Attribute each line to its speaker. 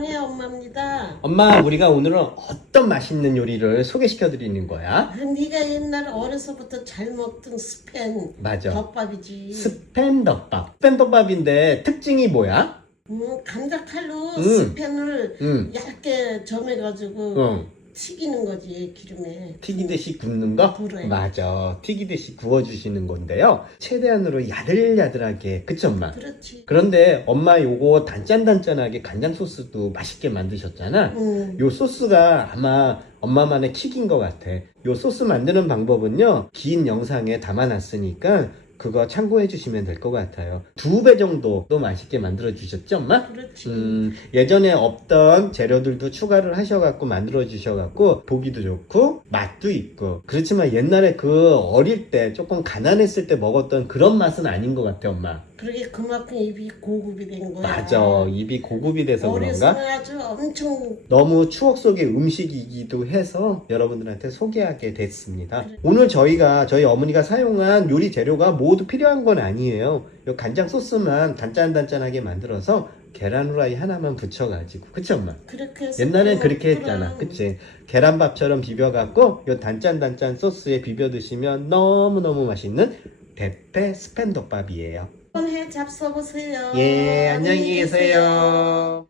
Speaker 1: 사랑의 엄마입니다.
Speaker 2: 엄마, 우리가 오늘은 어떤 맛있는 요리를 소개시켜 드리는 거야?
Speaker 1: 아, 네가 옛날 어려서부터 잘 먹던 스팸
Speaker 2: 맞아.
Speaker 1: 덮밥이지.
Speaker 2: 스팸 덮밥. 스팸 덮밥인데 특징이 뭐야?
Speaker 1: 음, 감자 칼로
Speaker 2: 음.
Speaker 1: 스팸을
Speaker 2: 응.
Speaker 1: 얇게 점해가지고
Speaker 2: 응.
Speaker 1: 튀기는 거지 기름에.
Speaker 2: 튀기듯이 굽는 거?
Speaker 1: 불에.
Speaker 2: 맞아. 튀기듯이 구워주시는 건데요. 최대한으로 야들야들하게. 그치, 엄마?
Speaker 1: 그렇지.
Speaker 2: 그런데 엄마 요거 단짠단짠하게 간장 소스도 맛있게 만드셨잖아.
Speaker 1: 음,
Speaker 2: 요 소스가 아마 엄마만의 킥인 것 같아. 요 소스 만드는 방법은요, 긴 영상에 담아놨으니까 그거 참고해 주시면 될 것 같아요. 두 배 정도 또 맛있게 만들어 주셨죠, 엄마?
Speaker 1: 그렇지.
Speaker 2: 음, 예전에 없던 재료들도 추가를 하셔갖고 만들어 주셔갖고 보기도 좋고 맛도 있고 그렇지만 옛날에 그 어릴 때 조금 가난했을 때 먹었던 그런 맛은 아닌 것 같아, 엄마.
Speaker 1: 그러게 그만큼 입이 고급이 된 거야.
Speaker 2: 맞아. 입이 고급이 돼서 그런가?
Speaker 1: 아주 엄청
Speaker 2: 너무 추억 속의 음식이기도 해서 여러분들한테 소개하게 됐습니다.
Speaker 1: 그래.
Speaker 2: 오늘 저희가 저희 어머니가 사용한 요리 재료가 모두 필요한 건 아니에요. 요 간장 소스만 단짠단짠하게 만들어서 계란 후라이 하나만 붙여가지고 그치 엄마?
Speaker 1: 그렇게 해서
Speaker 2: 옛날엔
Speaker 1: 또
Speaker 2: 그렇게
Speaker 1: 그럼
Speaker 2: 했잖아. 그치? 계란밥처럼 비벼갖고 요 단짠단짠 소스에 비벼 드시면 너무너무 맛있는 대패 스팸 덮밥이에요.
Speaker 1: 해 잡숴보세요.
Speaker 2: 예, 안녕히 계세요.